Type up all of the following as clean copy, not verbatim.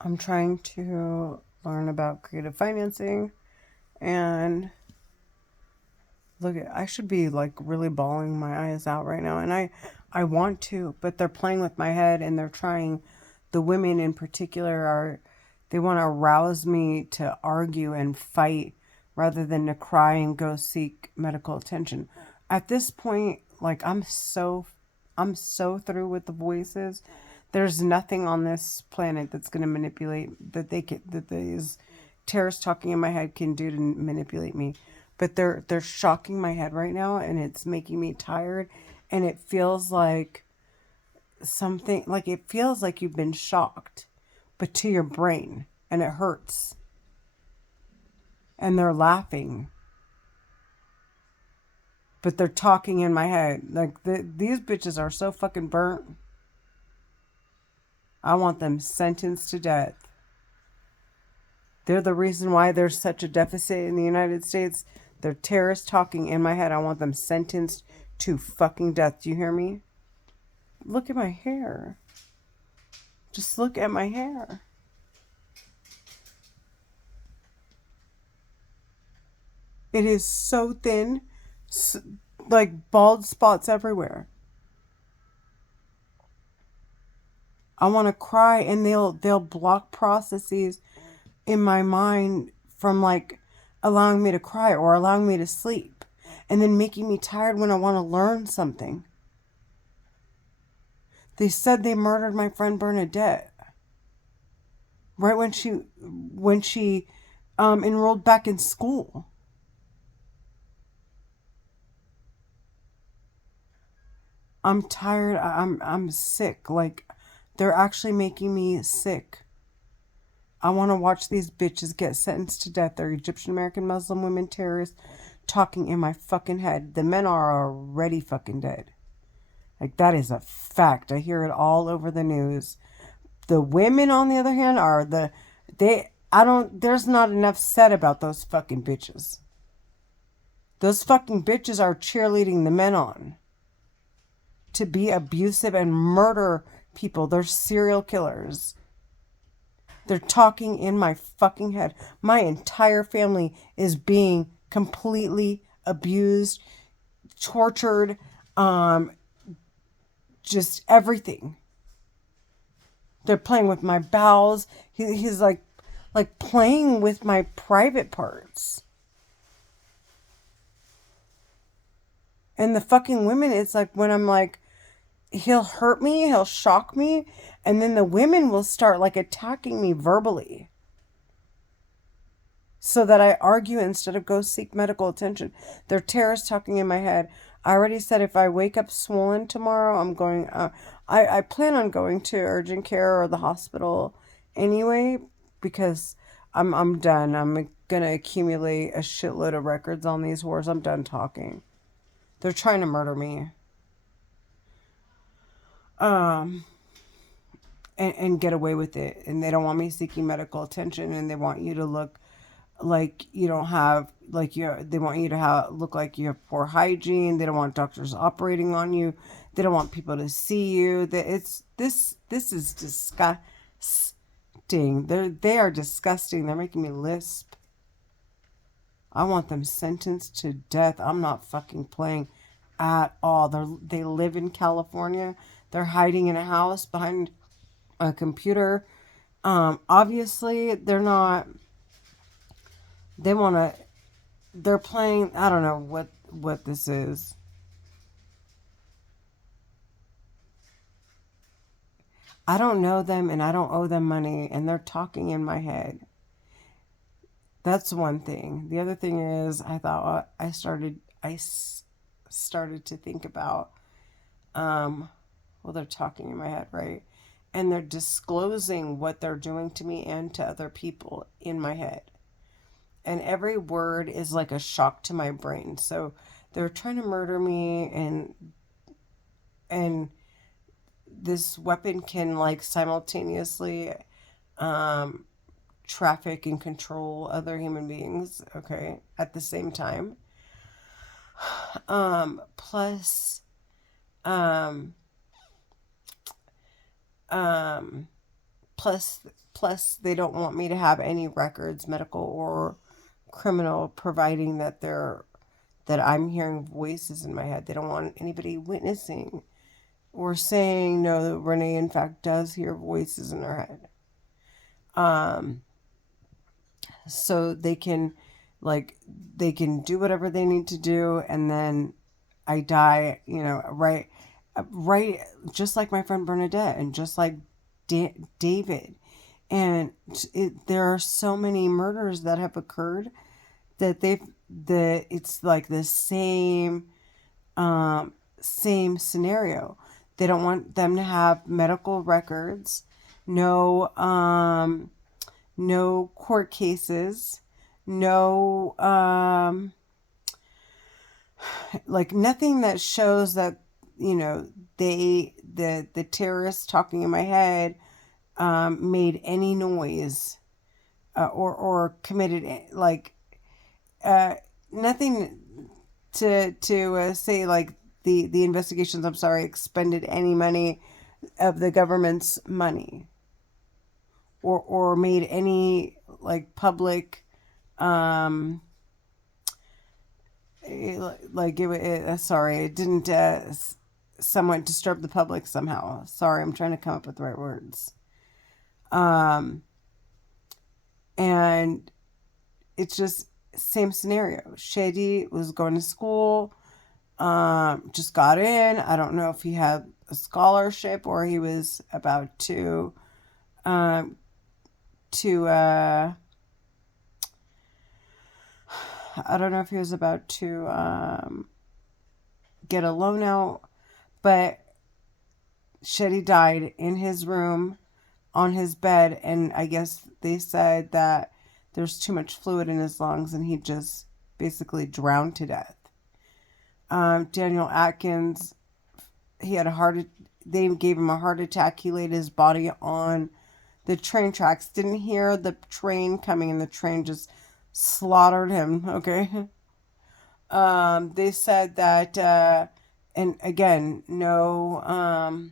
I'm trying to learn about creative financing, and look at, I should be like really bawling my eyes out right now, and I want to, but they're playing with my head, and they're trying, the women in particular are, they want to arouse me to argue and fight rather than to cry and go seek medical attention. At this point, like I'm so through with the voices. There's nothing on this planet that's going to manipulate, that they can, that these terrorists talking in my head can do to manipulate me. But they're shocking my head right now, and it's making me tired, and it feels like something, like it feels like you've been shocked, but to your brain, and it hurts. And they're laughing, but they're talking in my head. Like these bitches are so fucking burnt. I want them sentenced to death. They're the reason why there's such a deficit in the United States. They're terrorists talking in my head. I want them sentenced to fucking death. Do you hear me? Look at my hair. Just look at my hair. It is so thin, like bald spots everywhere. I want to cry, and they'll block processes in my mind from like allowing me to cry or allowing me to sleep, and then making me tired when I want to learn something. They said they murdered my friend Bernadette right when she enrolled back in school. I'm tired. I'm sick. Like, they're actually making me sick. I want to watch these bitches get sentenced to death. They're Egyptian American Muslim women terrorists talking in my fucking head. The men are already fucking dead. Like, that is a fact. I hear it all over the news. The women, on the other hand, are I don't, there's not enough said about those fucking bitches. Those fucking bitches are cheerleading the men on to be abusive and murder people. They're serial killers. They're talking in my fucking head. My entire family is being completely abused, tortured, um, just everything. They're playing with my bowels. He's like playing with my private parts. And the fucking women, it's like when I'm like, he'll hurt me, he'll shock me, and then the women will start like attacking me verbally so that I argue instead of go seek medical attention. They're terrorists talking in my head. I already said if I wake up swollen tomorrow, I'm going. I plan on going to urgent care or the hospital anyway, because I'm done. I'm gonna accumulate a shitload of records on these whores. I'm done talking. They're trying to murder me. Um, and get away with it. And they don't want me seeking medical attention, and they want you to look like you don't have, like, they want you to have, look like you have poor hygiene. They don't want doctors operating on you. They don't want people to see you. That it's this is disgusting. They are disgusting. They're making me lisp. I want them sentenced to death. I'm not fucking playing at all. They live in California. They're hiding in a house behind a computer. Obviously, they're not. They want to. They're playing. I don't know what this is. I don't know them, and I don't owe them money, and they're talking in my head. That's one thing. The other thing is, I thought I started to think about. Well, they're talking in my head, right? And they're disclosing what they're doing to me and to other people in my head. And every word is like a shock to my brain. So they're trying to murder me, and this weapon can like simultaneously um, traffic and control other human beings, okay, at the same time. Plus, um, um, plus plus they don't want me to have any records, medical or criminal, providing that I'm hearing voices in my head. They don't want anybody witnessing or saying no, that Renee in fact does hear voices in her head. Um, so like they can do whatever they need to do, and then I die, right, just like my friend Bernadette, and just like David. And there are so many murders that have occurred that it's like the same scenario. They don't want them to have medical records, no no court cases, no like nothing that shows that the terrorists talking in my head made any noise, or committed like uh, nothing to say like the investigations, I'm sorry, expended any money of the government's money, or made any like public um sorry, it didn't somewhat disturb the public somehow. Sorry, I'm trying to come up with the right words. um and it's just same scenario. Shady was going to school, just got in. I don't know if he had a scholarship or he was about um to I don't know if he was about to get a loan out, but Shady died in his room on his bed, and I guess they said that there's too much fluid in his lungs and he just basically drowned to death. Daniel Atkins, he had a they gave him a heart attack. He laid his body on the train tracks, didn't hear the train coming, and the train just slaughtered him. Okay. They said that, and again, no,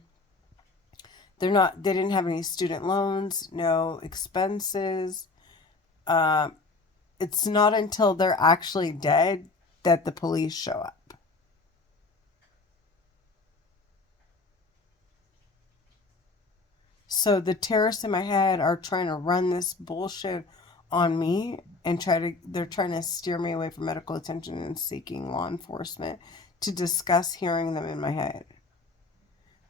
they didn't have any student loans, no expenses. Um, it's not until they're actually dead that the police show up. So the terrorists in my head are trying to run this bullshit on me, and they're trying to steer me away from medical attention and seeking law enforcement to discuss hearing them in my head.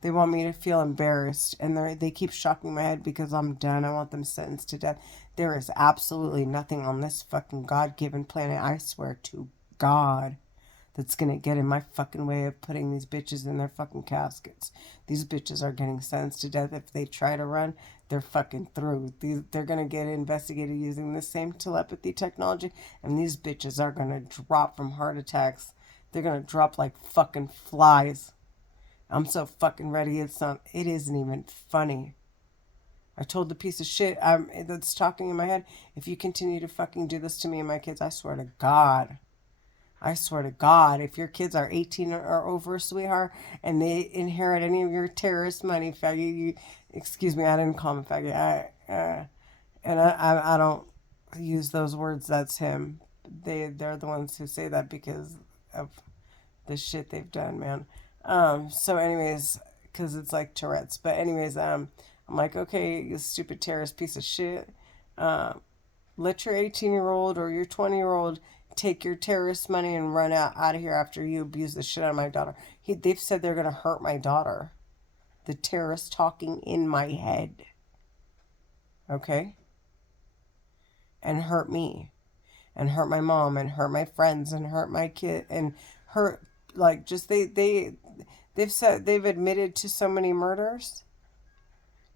They want me to feel embarrassed, and they keep shocking my head because I'm done. I want them sentenced to death. There is absolutely nothing on this fucking God-given planet, I swear to God, that's gonna get in my fucking way of putting these bitches in their fucking caskets. These bitches are getting sentenced to death. If they try to run, they're fucking through. They're gonna get investigated using the same telepathy technology, and these bitches are gonna drop from heart attacks. They're gonna drop like fucking flies. I'm so fucking ready. It isn't even funny. I told the piece of shit that's talking in my head, if you continue to fucking do this to me and my kids, I swear to God. I swear to God, if your kids are 18 or over, sweetheart, and they inherit any of your terrorist money, faggot, excuse me, I didn't call him a faggot. I don't use those words. That's him. They're the ones who say that because of the shit they've done, man. So anyways, because it's like Tourette's. But anyways, I'm like, okay, you stupid terrorist piece of shit. Let your 18-year-old or your 20-year-old take your terrorist money and run out of here after you abuse the shit out of my daughter. They've said they're going to hurt my daughter. The terrorist talking in my head. Okay? And hurt me. And hurt my mom. And hurt my friends. And hurt my kid. And hurt, like, just they've admitted to so many murders.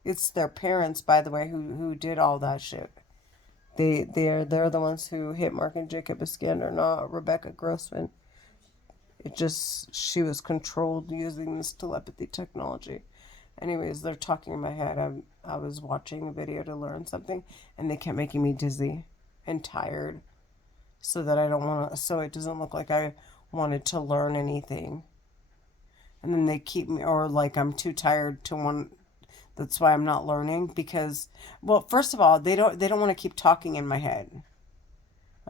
It's their parents, by the way, who did all that shit. They're the ones who hit Mark and Jacob Iskander, not Rebecca Grossman. She was controlled using this telepathy technology. Anyways, they're talking in my head. I was watching a video to learn something, and they kept making me dizzy and tired, so it doesn't look like I wanted to learn anything. And then they keep me, or like I'm too tired to want. That's why I'm not learning because, well, first of all, they don't want to keep talking in my head,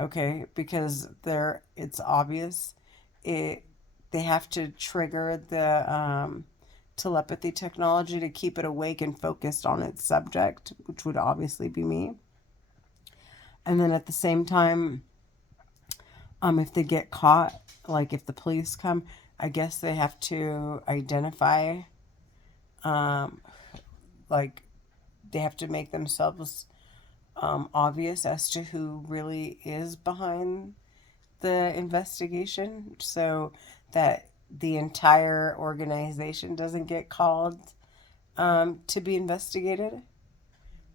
okay? Because it's obvious, it they have to trigger the telepathy technology to keep it awake and focused on its subject, which would obviously be me. And then at the same time, if they get caught, like if the police come, I guess they have to identify, um, like they have to make themselves obvious as to who really is behind the investigation so that the entire organization doesn't get called to be investigated.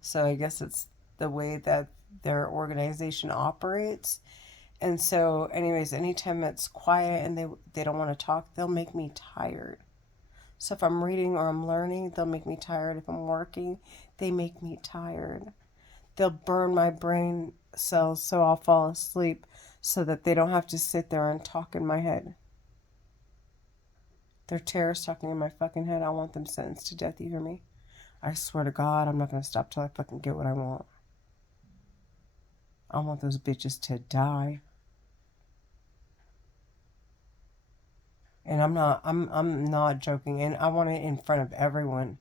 So I guess it's the way that their organization operates. And so, anyways, anytime it's quiet and they don't want to talk, they'll make me tired. So if I'm reading or I'm learning, they'll make me tired. If I'm working, they make me tired. They'll burn my brain cells so I'll fall asleep so that they don't have to sit there and talk in my head. They're terrorists talking in my fucking head. I want them sentenced to death. You hear me? I swear to God, I'm not going to stop till I fucking get what I want. I want those bitches to die. And I'm not joking. And I want it in front of everyone.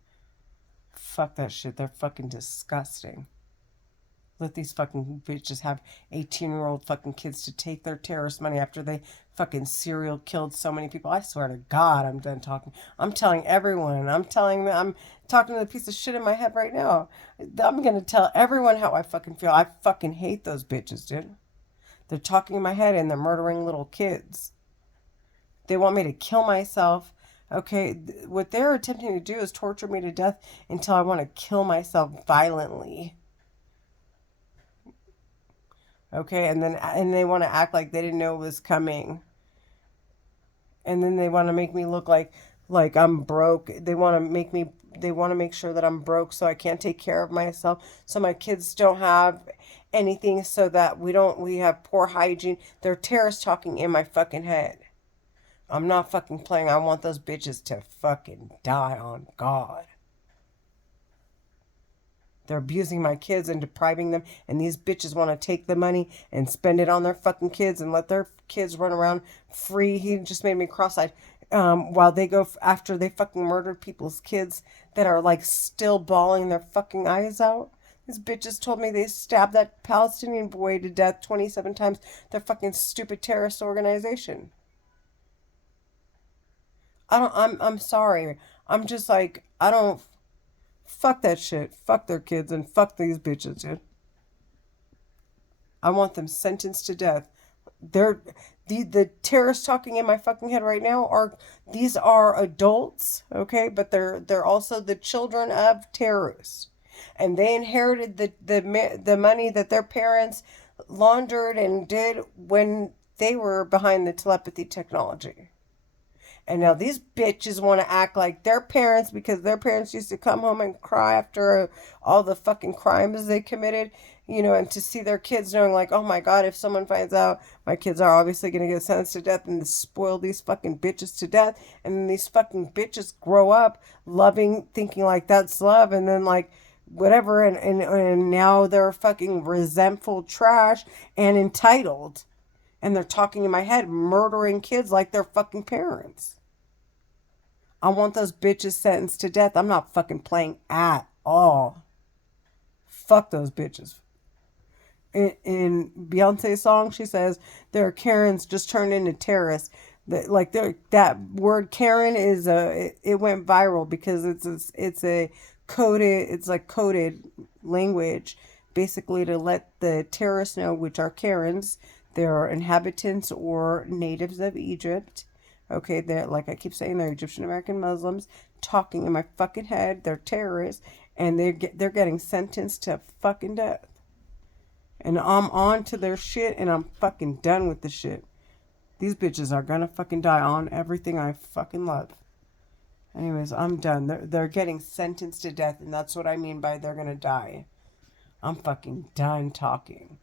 Fuck that shit. They're fucking disgusting. Let these fucking bitches have 18-year-old fucking kids to take their terrorist money after they fucking serial killed so many people. I swear to God, I'm done talking. I'm telling everyone. I'm talking to the piece of shit in my head right now. I'm gonna tell everyone how I fucking feel. I fucking hate those bitches, dude. They're talking in my head and they're murdering little kids. They want me to kill myself. Okay, what they're attempting to do is torture me to death until I want to kill myself violently. Okay, and they want to act like they didn't know it was coming. And then they want to make me look like I'm broke. They want to make sure that I'm broke so I can't take care of myself. So my kids don't have anything so that we have poor hygiene. They're terrorists talking in my fucking head. I'm not fucking playing. I want those bitches to fucking die on God. They're abusing my kids and depriving them, and these bitches want to take the money and spend it on their fucking kids and let their kids run around free. He just made me cross-eyed. While they go after they fucking murdered people's kids that are like still bawling their fucking eyes out. These bitches told me they stabbed that Palestinian boy to death 27 times. Their fucking stupid terrorist organization. I'm sorry. I'm just like, I don't. Fuck that shit. Fuck their kids and fuck these bitches, dude. I want them sentenced to death. They're the terrorists talking in my fucking head right now are these are adults, okay, but they're also the children of terrorists, and they inherited the money that their parents laundered and did when they were behind the telepathy technology. And now these bitches want to act like their parents because their parents used to come home and cry after all the fucking crimes they committed, and to see their kids knowing like, oh my God, if someone finds out, my kids are obviously going to get sentenced to death and spoil these fucking bitches to death. And then these fucking bitches grow up loving, thinking like that's love. And then like, whatever. And now they're fucking resentful trash and entitled. And they're talking in my head, murdering kids like they're fucking parents. I want those bitches sentenced to death. I'm not fucking playing at all. Fuck those bitches. In Beyonce's song, she says there are Karens just turned into terrorists. That word Karen it went viral because it's like coded language, basically to let the terrorists know, which are Karens. They're inhabitants or natives of Egypt. Okay, they're like I keep saying, they're Egyptian American Muslims talking in my fucking head. They're terrorists, and they're getting sentenced to fucking death. And I'm on to their shit, and I'm fucking done with the shit. These bitches are gonna fucking die on everything I fucking love. Anyways, I'm done. They're getting sentenced to death, and that's what I mean by they're gonna die. I'm fucking done talking.